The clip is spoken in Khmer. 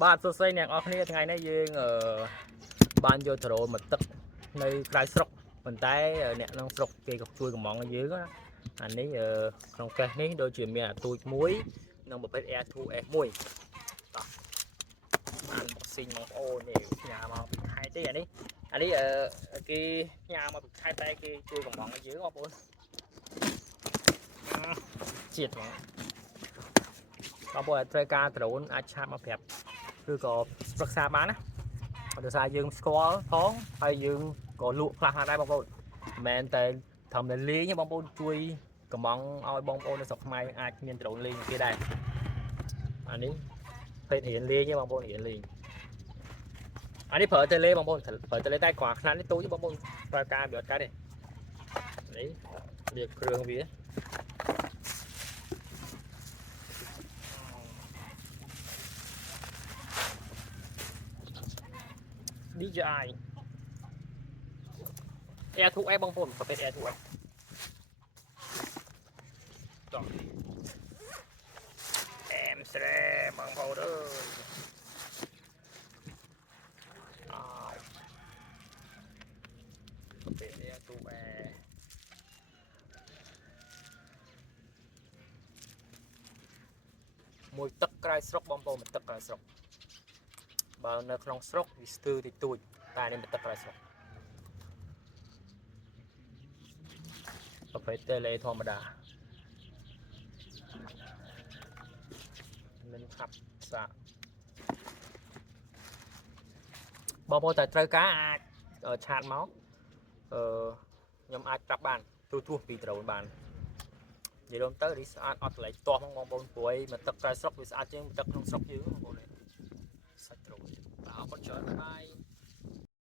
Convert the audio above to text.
បាទសួស្តីអ្នកនរគ្នាថ្ងៃនេះយើងបានយកដ្រូនមកទឹកនៅក្រៅស្រុកប៉ុន្តែអ្នកក្នុងស្រុកគេក៏ជួយកំងឲ្យយើងណាអានេះក្នុងកេសនេះដូចជាមានអាទូចមួយនិងប្រភេទ Air2S1 បាទបានមកស៊ីងបងប្អូននេះផ្ញើមកពីខេត្តទេអានេះគេផ្ញើមកពីខេត្តតែគេជួយកំងឲ្យយើងបងប្អូនជាតិបងប្អូនត្រូវការដ្រូនអាចឆាតមកប្រាប់ឬក៏ប្រឹក្សាបានណាដោយសារយើងស្គាល់ផងហើយយើងក៏លក់ខ្លះដែរបងប្អូនមិនមែនតែធម្មតាលេងទេបងប្អូនជួយកំងឲ្យបងប្អូននៅស្រុកខ្មែរអាចមានដ្រូនលេងគេដែរអានេះភេទរៀនលេងទេបងប្អូនរៀនលេងអានេះប្រើតេឡេបងប្អូនប្រើតេឡេតែគ្រាន់ខ្នាតនេះទូចបងប្អូនប្រើការវាអត់កើតទេនេះវាគ្រឿងវាDJI Air2S បងប្អូនប្រភេទ Air2S ចុះអែមស្រែបងប្អូនអើយប្រភេទ Air2S មួយទឹកក្រៅស្រុកបងប្អូនមួយទឹកក្រៅស្រុកបើនៅក្នុងស្រុកវាស្ទើរតិចតួចតែនេះមួយទឹកក្រៅស្រុកប្រភេទតេឡេធម្មតាមិនខាប់សាបងប្អូនតែត្រូវការអាចឆាតមកខ្ញុំអាចប្រាប់បានទូពីដ្រូនបាននិយាយរួមទៅនេះស្អាតអត់កន្លែងទាស់ផងបងប្អូនព្រោះមកទឹកក្រៅស្រុកវាស្អាតជាងទឹកក្នុងស្រុកយើងបងប្អូនសាច់ដ្រូនបាទអរគុណច្រើនបាយ